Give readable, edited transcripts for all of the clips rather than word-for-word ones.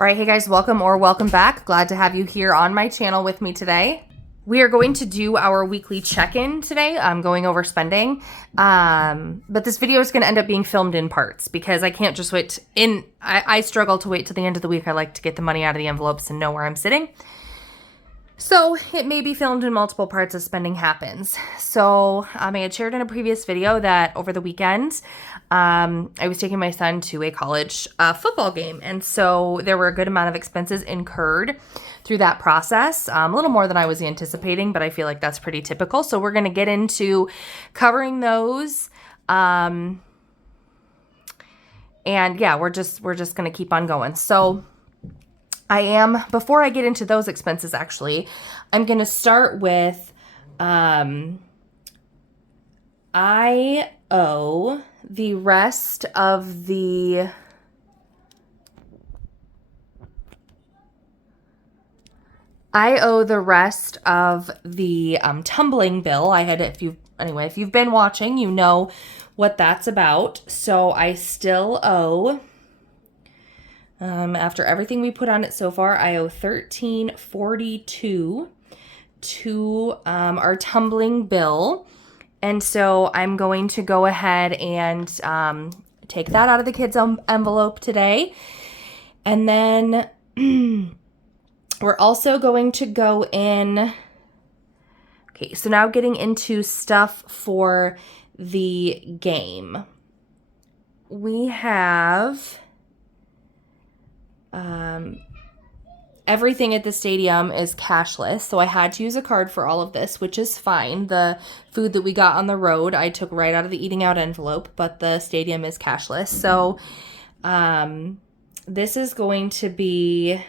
All right, hey guys, welcome back. Glad to have you here on my channel with me today. We are going to do our weekly check-in today. I'm going over spending, but this video is going to end up being filmed in parts because I can't just wait. I struggle to wait till the end of the week. I like to get the money out of the envelopes and know where I'm sitting. So it may be filmed in multiple parts as spending happens. So I had shared in a previous video that over the weekend, I was taking my son to a college football game. And so there were a good amount of expenses incurred through that process, a little more than I was anticipating, but I feel like that's pretty typical. So we're going to get into covering those. And yeah, we're just going to keep on going. So before I get into those expenses, actually, I'm going to start with, I owe the rest of the, tumbling bill. If you've been watching, you know what that's about. So I still owe, after everything we put on it so far, I owe $13.42 to our tumbling bill. And so I'm going to go ahead and take that out of the kids' envelope today. And then we're also going to go in. Okay, so now getting into stuff for the game. We have everything at the stadium is cashless, so I had to use a card for all of this, which is fine. The food that we got on the road, I took right out of the eating out envelope, but the stadium is cashless. So this is going to be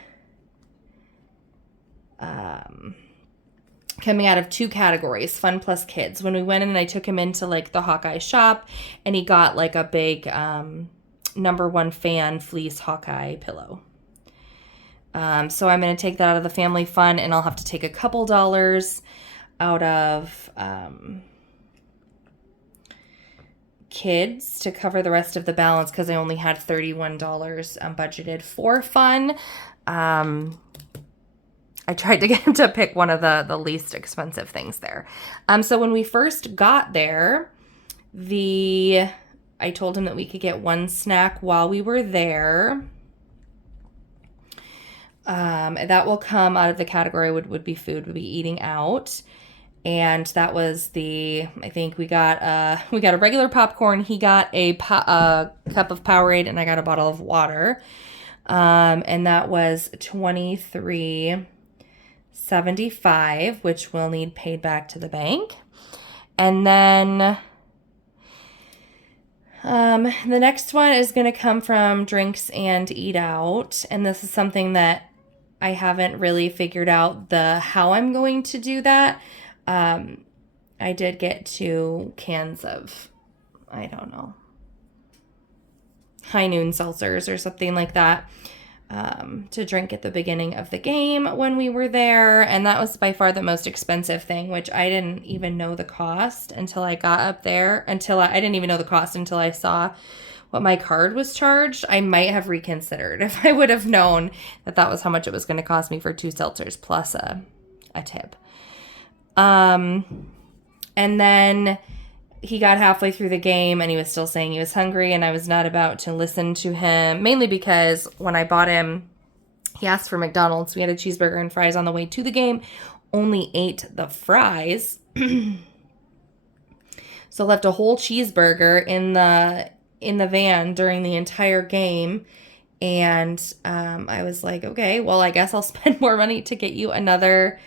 coming out of two categories, fun plus kids. When we went in and I took him into like the Hawkeye shop, and he got like a big #1 fan fleece Hawkeye pillow. So I'm going to take that out of the family fun, and I'll have to take a couple dollars out of kids to cover the rest of the balance because I only had $31 budgeted for fun. I tried to get him to pick one of the least expensive things there. So when we first got there, I told him that we could get one snack while we were there. That will come out of the category would be food, would be eating out. And that was I think we got a regular popcorn. He got a cup of Powerade, and I got a bottle of water. And that was $23.75, which we'll need paid back to the bank. And then the next one is going to come from drinks and eat out. And this is something that I haven't really figured out how I'm going to do that. I did get 2 cans of, I don't know, High Noon seltzers or something like that to drink at the beginning of the game when we were there. And that was by far the most expensive thing, which I didn't even know the cost until I got up there. I didn't even know the cost until I saw what my card was charged. I might have reconsidered if I would have known that was how much it was going to cost me for 2 seltzers plus a tip. And then he got halfway through the game and he was still saying he was hungry, and I was not about to listen to him, mainly because when I bought him, he asked for McDonald's. We had a cheeseburger and fries on the way to the game, only ate the fries. So left a whole cheeseburger in the van during the entire game. And I was like, okay, well, I guess I'll spend more money to get you another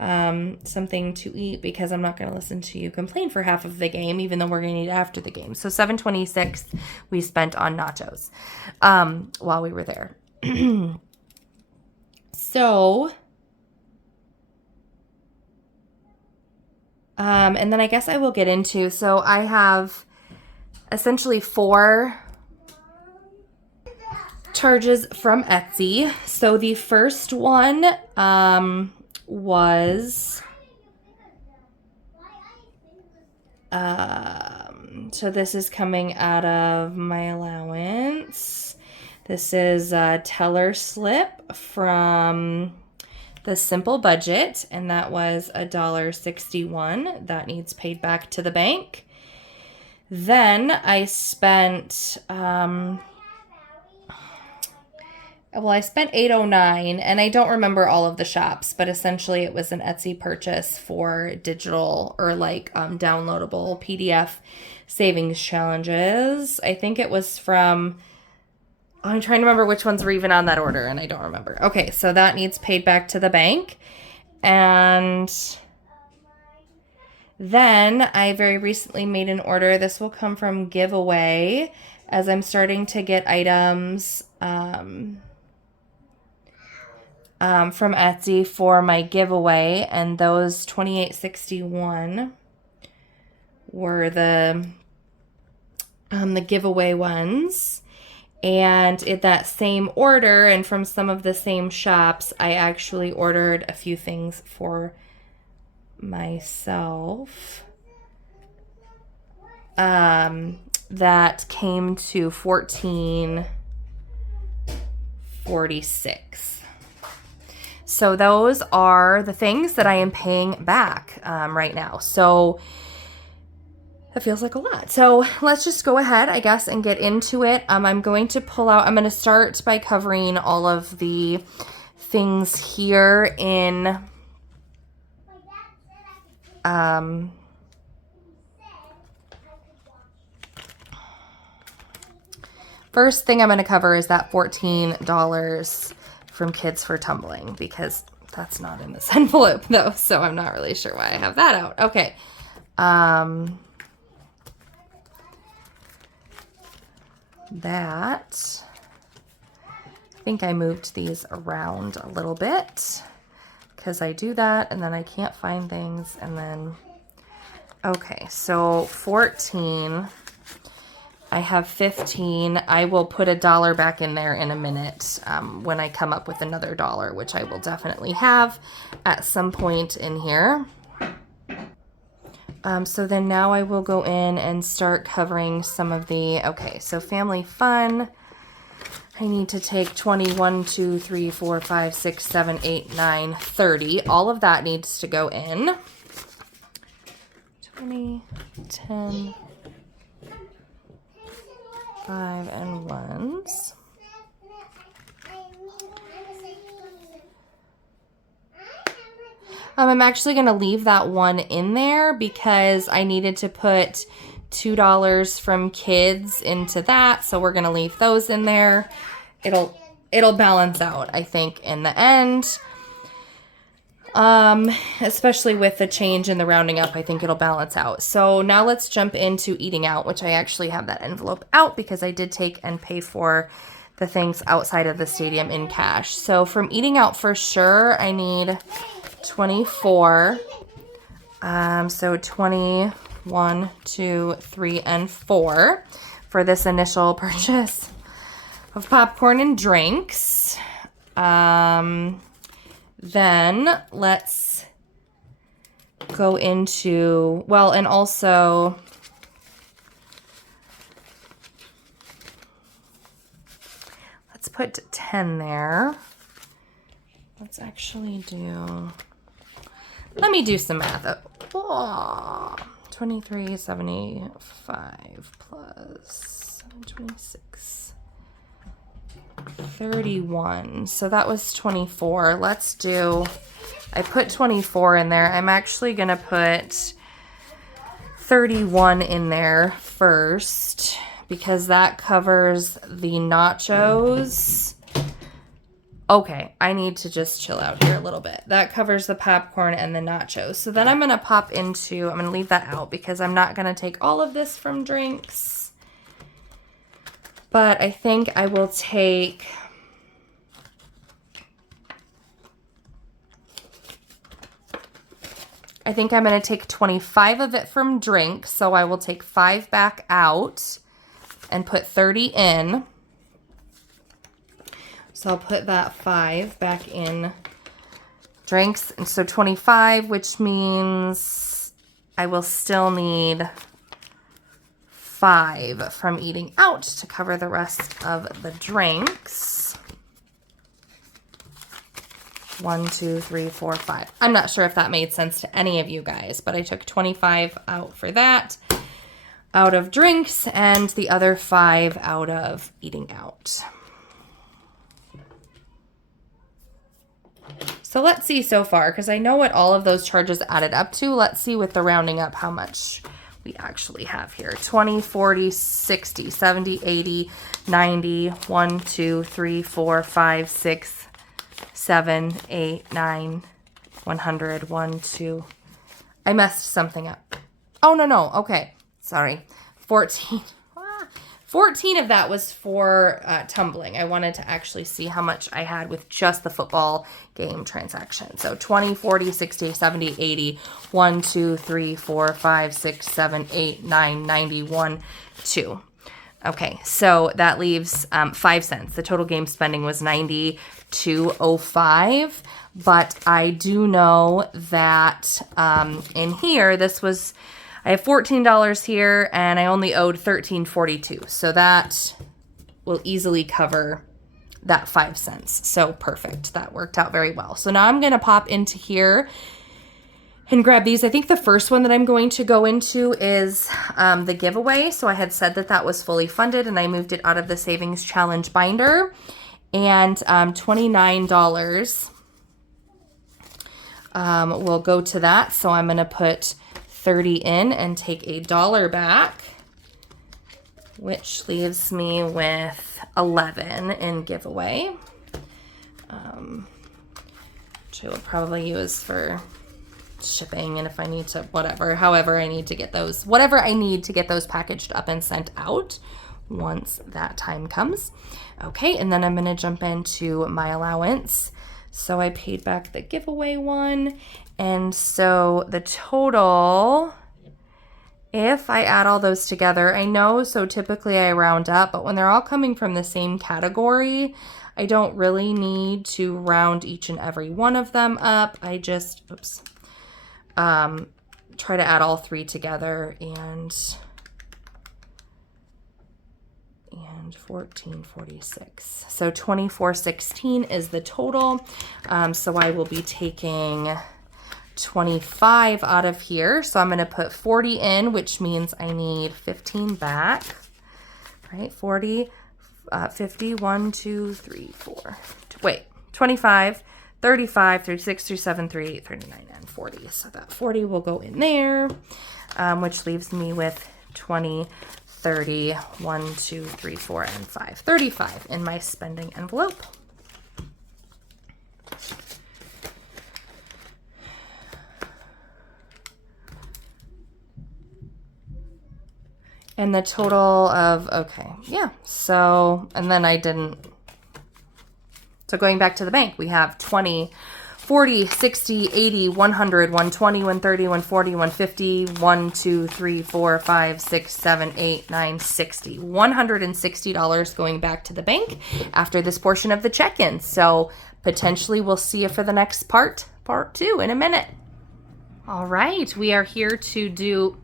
something to eat, because I'm not going to listen to you complain for half of the game, even though we're going to eat after the game. So $7.26 we spent on nachos while we were there. So and then I guess I will get into, so I have essentially 4 charges from Etsy. So the first one was so this is coming out of my allowance. This is a teller slip from the Simple Budget, and that was $1.61. That needs paid back to the bank. Then I spent, I spent $8.09, and I don't remember all of the shops, but essentially it was an Etsy purchase for digital or like downloadable PDF savings challenges. I think it was from, I'm trying to remember which ones were even on that order, and I don't remember. Okay, so that needs paid back to the bank. And then I very recently made an order. This will come from giveaway as I'm starting to get items from Etsy for my giveaway, and those $28.61 were the giveaway ones. And in that same order and from some of the same shops, I actually ordered a few things for myself that came to $14.46. So those are the things that I am paying back right now. So that feels like a lot. So let's just go ahead, I guess, and get into it. I'm going to start by covering all of the things here in first thing I'm going to cover is that $14 from Kids for Tumbling, because that's not in this envelope though, so I'm not really sure why I have that out. Okay. That, I think I moved these around a little bit because I do that and then I can't find things, and then, okay, so 14, I have 15. I will put $1 back in there in a minute when I come up with another $1, which I will definitely have at some point in here. So then now I will go in and start covering some of the, okay, so family fun. I need to take 21, 2, 3, 4, 5, 6, 7, 8, 9, 30. All of that needs to go in. 20, 10, 5 and 1s. I'm actually going to leave that one in there because I needed to put $2 from kids into that. So we're going to leave those in there. It'll balance out, I think, in the end. Especially with the change in the rounding up, I think it'll balance out. So now let's jump into eating out, which I actually have that envelope out because I did take and pay for the things outside of the stadium in cash. So from eating out for sure, I need 24. So 21, 2, 3, and 4 for this initial purchase of popcorn and drinks. Then let's go into, well, and also let's put 10 there. Let's actually do, let me do some math. 23.75 plus 26. 31. So that was 24. Let's do, I put 24 in there. I'm actually going to put 31 in there first because that covers the nachos. Okay, I need to just chill out here a little bit. That covers the popcorn and the nachos. So then I'm going to pop into, I'm going to leave that out because I'm not going to take all of this from drinks. But I think I will take, I think I'm going to take 25 of it from drinks. So I will take 5 back out and put 30 in. So I'll put that 5 back in drinks. And so 25, which means I will still need $5 from eating out to cover the rest of the drinks. 1, 2, 3, 4, 5. I'm not sure if that made sense to any of you guys, but I took 25 out for that, out of drinks, and the other 5 out of eating out. So let's see so far, because I know what all of those charges added up to. Let's see with the rounding up how much we actually have here. 20, 40, 60, 70, 80, 90, 1, 2, 3, 4, 5, 6, 7, 8, 9, 100, 1, 2. I messed something up. Oh, no. Okay. Sorry. 14. 14 of that was for tumbling. I wanted to actually see how much I had with just the football game transaction. So 20, 40, 60, 70, 80, 1, 2, 3, 4, 5, 6, 7, 8, 9, 90, 1, 2. Okay, so that leaves 5 cents. The total game spending was $92.05, but I do know that in here, I have $14 here, and I only owed $13.42. So that will easily cover that 5 cents. So perfect. That worked out very well. So now I'm going to pop into here and grab these. I think the first one that I'm going to go into is the giveaway. So I had said that that was fully funded, and I moved it out of the Savings Challenge binder. And $29 will go to that. So I'm going to put 30 in and take $1 back, which leaves me with 11 in giveaway, which I will probably use for shipping, and if I need to, however I need to get those, whatever I need to get those packaged up and sent out once that time comes. Okay, and then I'm going to jump into my allowance. So I paid back the giveaway one. And so the total, if I add all those together, I know, so typically I round up, but when they're all coming from the same category, I don't really need to round each and every one of them up. I just, try to add all 3 together, and 1446. So 2416 is the total. So I will be taking 25 out of here. So I'm going to put 40 in, which means I need 15 back. Right? 40, 50, 1, 2, 3, 4. Wait, 25, 35, 36, 37, 38, 39, and 40. So that 40 will go in there, which leaves me with 20, 30, 1, 2, 3, 4, and 5. 35 in my spending envelope. And the total of, so, and then so going back to the bank, we have 20, 40, 60, 80, 100, 120, 130, 140, 150, 1, 2, 3, 4, 5, 6, 7, 8, 9, 60. $160 going back to the bank after this portion of the check-in. So potentially we'll see you for the next part 2 in a minute. All right, we are here to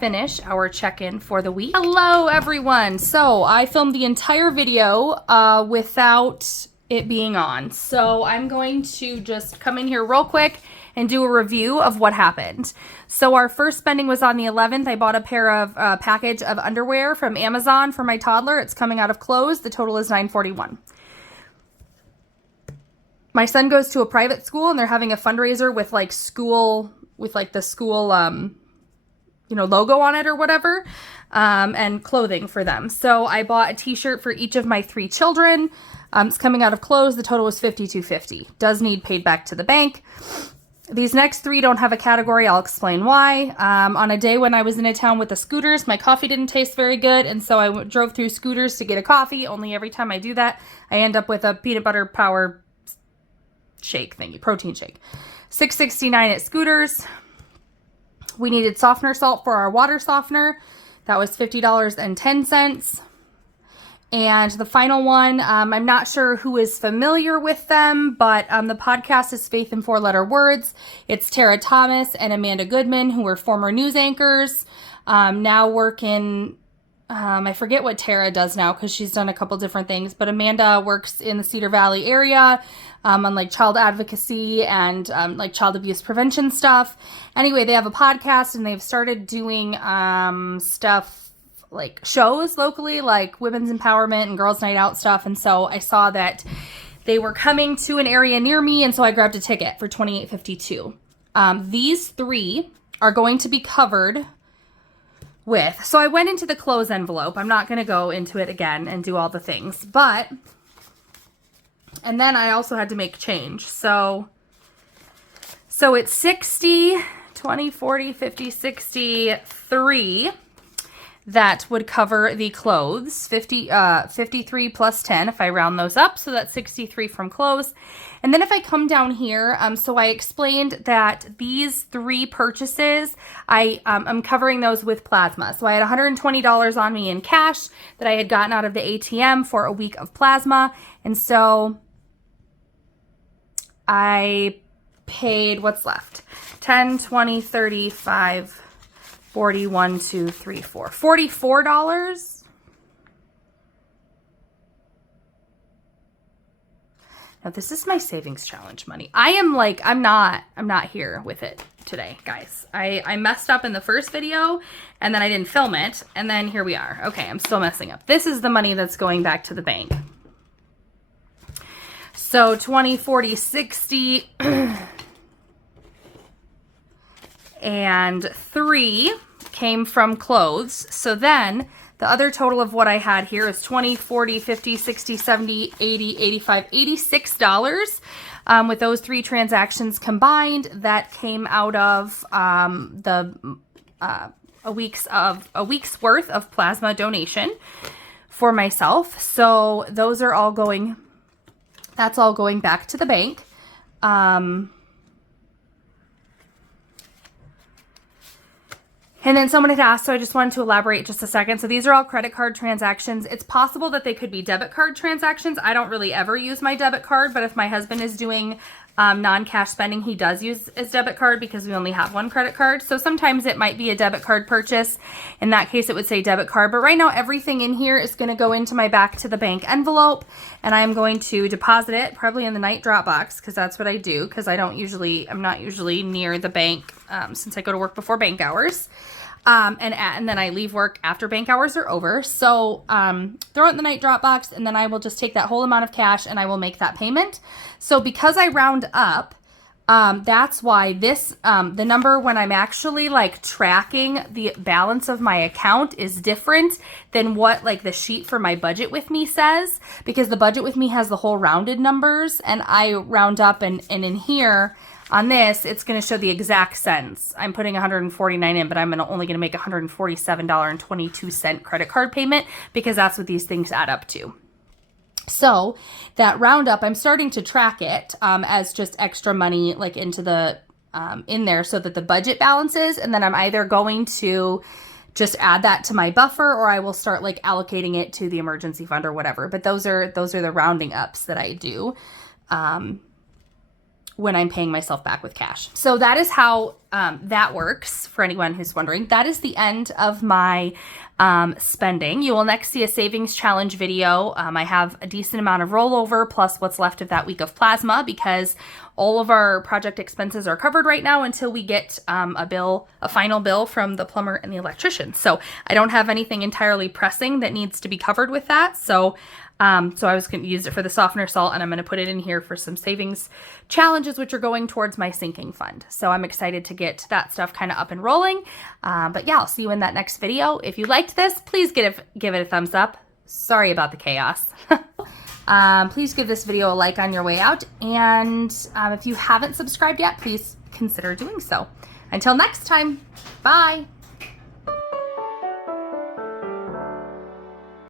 finish our check-in for the week. Hello, everyone. So I filmed the entire video without it being on. So I'm going to just come in here real quick and do a review of what happened. So our first spending was on the 11th. I bought a package of underwear from Amazon for my toddler. It's coming out of clothes. The total is $9.41. My son goes to a private school, and they're having a fundraiser with the school logo on it or whatever, and clothing for them. So I bought a t-shirt for each of my 3 children. It's coming out of clothes. The total was $52.50. Does need paid back to the bank. These next 3 don't have a category. I'll explain why. On a day when I was in a town with the Scooters, my coffee didn't taste very good, and so I drove through Scooters to get a coffee. Only every time I do that, I end up with a peanut butter power shake thingy, protein shake. $6.69 at Scooters. We needed softener salt for our water softener. That was $50.10. And the final one, I'm not sure who is familiar with them, but the podcast is Faith in 4-Letter Words. It's Tara Thomas and Amanda Goodman, who were former news anchors. now work in, I forget what Tara does now because she's done a couple different things, but Amanda works in the Cedar Valley area on like child advocacy and like child abuse prevention stuff. Anyway, they have a podcast and they've started doing stuff like shows locally, like women's empowerment and girls' night out stuff. And so I saw that they were coming to an area near me, and so I grabbed a ticket for $28.52. These 3 are going to be covered with, so I went into the close envelope. I'm not going to go into it again and do all the things, but, and then I also had to make change. So it's 60, 20, 40, 50, 60, 3 that would cover the clothes, 53 plus 10 if I round those up, so that's 63 from clothes. And then if I come down here, so I explained that these 3 purchases, I'm covering those with plasma. So I had $120 on me in cash that I had gotten out of the ATM for a week of plasma, and so I paid, what's left? 10, 20, 35, 41, 2, 3, 4. $44. Now this is my savings challenge money. I'm not here with it today, guys. I messed up in the first video and then I didn't film it. And then here we are. Okay, I'm still messing up. This is the money that's going back to the bank. So 20, 40, 60, and 3 came from clothes. So then the other total of what I had here is 20, 40, 50, 60, 70, 80, 85, $86. With those 3 transactions combined, that came out of a week's worth of plasma donation for myself. So those are all going, that's all going back to the bank. And then someone had asked, so I just wanted to elaborate just a second. So these are all credit card transactions. It's possible that they could be debit card transactions. I don't really ever use my debit card, but if my husband is doing non-cash spending, he does use his debit card because we only have one credit card. So sometimes it might be a debit card purchase. In that case, it would say debit card. But right now, everything in here is going to go into my back to the bank envelope, and I'm going to deposit it probably in the night drop box because that's what I do, because I'm not usually near the bank since I go to work before bank hours. And then I leave work after bank hours are over. So throw it in the night drop box, and then I will just take that whole amount of cash and I will make that payment. So because I round up, that's why this, the number when I'm actually like tracking the balance of my account is different than what like the sheet for my budget with me says, because the budget with me has the whole rounded numbers and I round up, and in here, on this, it's going to show the exact cents. I'm putting $149 in, but I'm only going to make $147.22 credit card payment because that's what these things add up to. So that roundup, I'm starting to track it as just extra money like into the in there so that the budget balances, and then I'm either going to just add that to my buffer or I will start like allocating it to the emergency fund or whatever. But those are the rounding ups that I do when I'm paying myself back with cash. So that is how that works for anyone who's wondering. That is the end of my spending. You will next see a savings challenge video. I have a decent amount of rollover plus what's left of that week of plasma because all of our project expenses are covered right now until we get a final bill from the plumber and the electrician. So I don't have anything entirely pressing that needs to be covered with that. So I was going to use it for the softener salt, and I'm going to put it in here for some savings challenges, which are going towards my sinking fund. So I'm excited to get that stuff kind of up and rolling. But yeah, I'll see you in that next video. If you liked this, please give it a thumbs up. Sorry about the chaos. Please give this video a like on your way out. And if you haven't subscribed yet, please consider doing so. Until next time, bye.